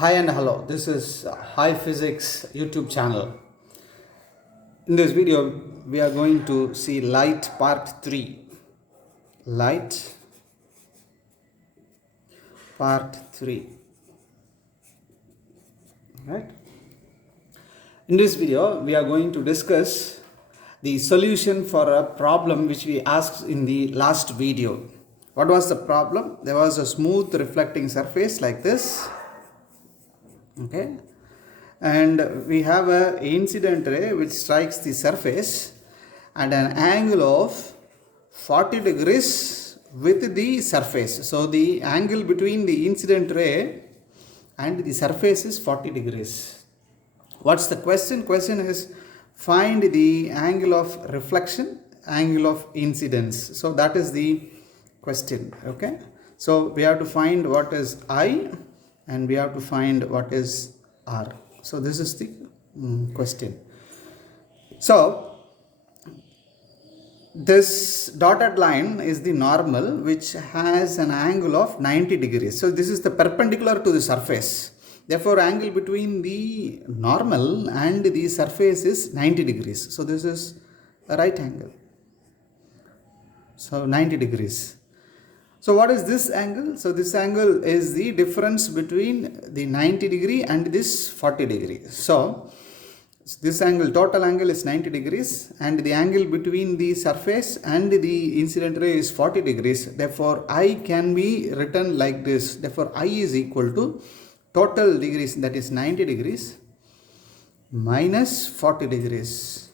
Hi and hello, this is High Physics YouTube channel. In this video, we are going to see light part 3. Light part 3. Right? In this video, we are going to discuss the solution for a problem which we asked in the last video. What was the problem? There was a smooth reflecting surface like this. Okay, and we have an incident ray which strikes the surface at an angle of 40 degrees with the surface. So the angle between the incident ray and the surface is 40 degrees. What's the question? Question is find the angle of reflection, angle of incidence. So that is the question. Okay, so we have to find what is I and we have to find what is R. So this is the question. So this dotted line is the normal which has an angle of 90 degrees. So this is the perpendicular to the surface. Therefore, angle between the normal and the surface is 90 degrees. So this is a right angle. So 90 degrees. So what is this angle? So this angle is the difference between the 90 degree and this 40 degree. So this angle, total angle is 90 degrees and the angle between the surface and the incident ray is 40 degrees. Therefore, I can be written like this. Therefore, I is equal to total degrees, that is 90 degrees minus 40 degrees.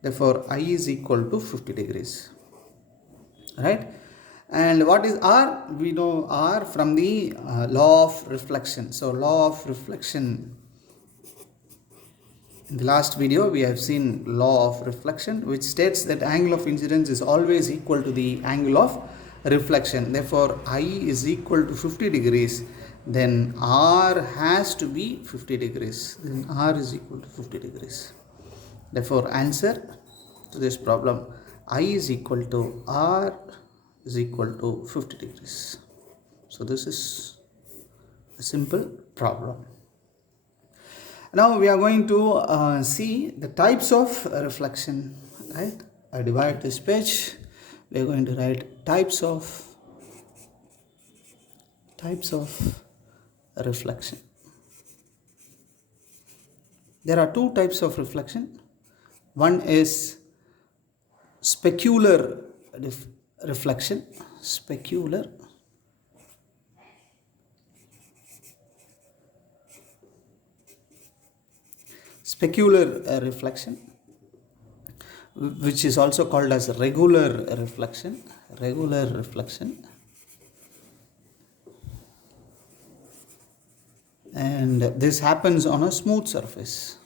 Therefore, I is equal to 50 degrees. Right? And what is R? We know R from the law of reflection. So law of reflection. In the last video, we have seen law of reflection, which states that angle of incidence is always equal to the angle of reflection. Therefore, I is equal to 50 degrees. Then R has to be 50 degrees. Then R is equal to 50 degrees. Therefore, answer to this problem, I is equal to R is equal to 50 degrees. So this is a simple problem. Now we are going to see the types of reflection. Right? I divide this page. We are going to write types of reflection. There are two types of reflection. One is specular reflection. Specular reflection, which is also called as regular reflection. And this happens on a smooth surface.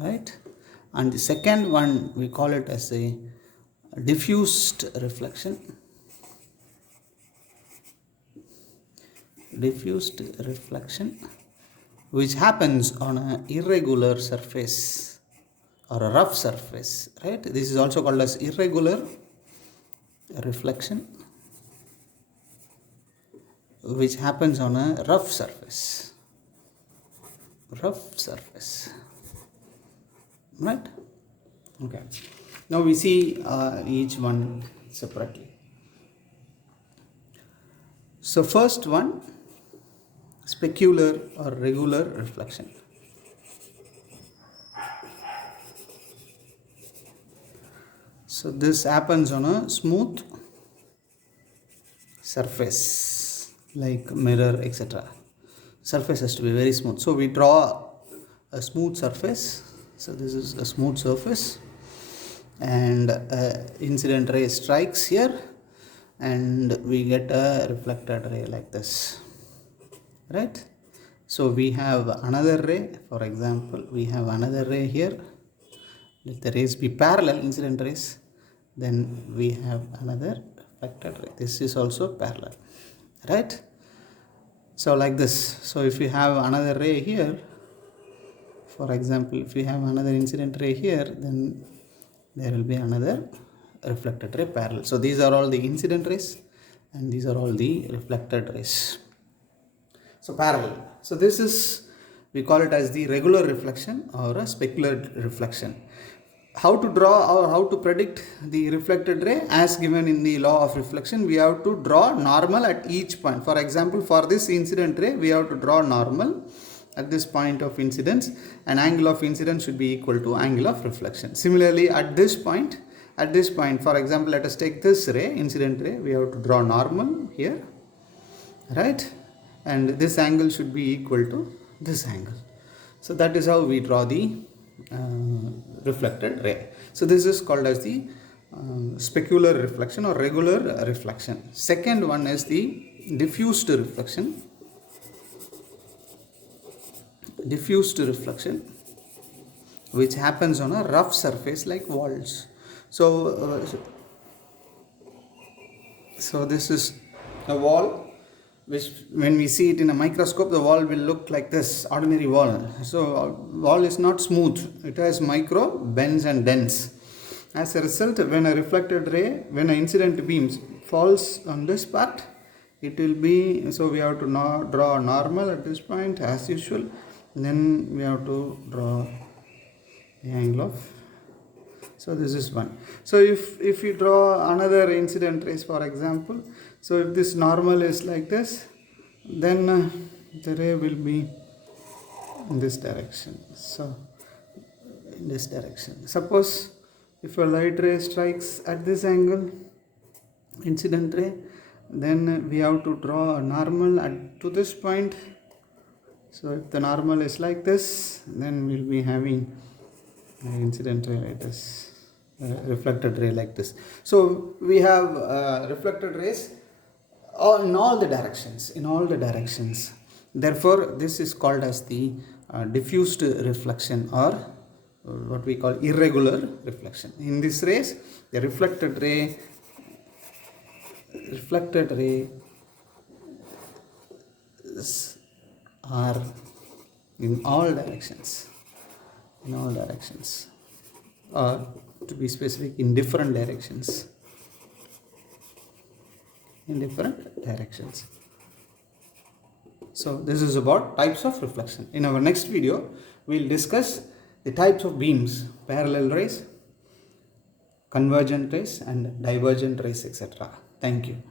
Right? And the second one, we call it as a diffused reflection. Which happens on an irregular surface or a rough surface. Right? This is also called as irregular reflection, which happens on a rough surface. Right? Okay. Now we see each one separately. So first one, specular or regular reflection. So this happens on a smooth surface like mirror, etc. Surface has to be very smooth. So we draw a smooth surface. So this is a smooth surface and incident ray strikes here and we get a reflected ray like this. Right? So we have another ray. For example, we have another ray here. Let the rays be parallel, incident rays. Then we have another reflected ray. This is also parallel. Right? So like this. So if you have another ray here, for example, if we have another incident ray here, then there will be another reflected ray parallel. So these are all the incident rays and these are all the reflected rays. So parallel. So this is, we call it as the regular reflection or a specular reflection. How to draw or how to predict the reflected ray? As given in the law of reflection, we have to draw normal at each point. For example, for this incident ray, we have to draw normal at this point of incidence, and angle of incidence should be equal to angle of reflection. Similarly, at this point, for example, let us take this ray, incident ray, we have to draw normal here, right? And this angle should be equal to this angle. So that is how we draw the reflected ray. So this is called as the specular reflection or regular reflection. Second one is the diffused reflection. Diffused reflection, which happens on a rough surface like walls. So this is a wall, which when we see it in a microscope, the wall will look like this, ordinary wall. So wall is not smooth, it has micro bends and dents. As a result, when a reflected ray, when an incident beam falls on this part, it will be, so we have to draw normal at this point as usual. Then we have to draw the angle of, so this is one. So if you draw another incident rays, for example, so if this normal is like this, then the ray will be in this direction. So in this direction, suppose if a light ray strikes at this angle, incident ray, then we have to draw a normal to this point. So if the normal is like this, then we'll be having an incident ray like this, reflected ray like this. So we have reflected rays in all the directions. Therefore, this is called as the diffused reflection, or what we call irregular reflection. In this rays, the reflected ray are in all directions, or to be specific, in different directions. So this is about types of reflection. In our next video, we will discuss the types of beams: parallel rays, convergent rays, and divergent rays, etc. Thank you.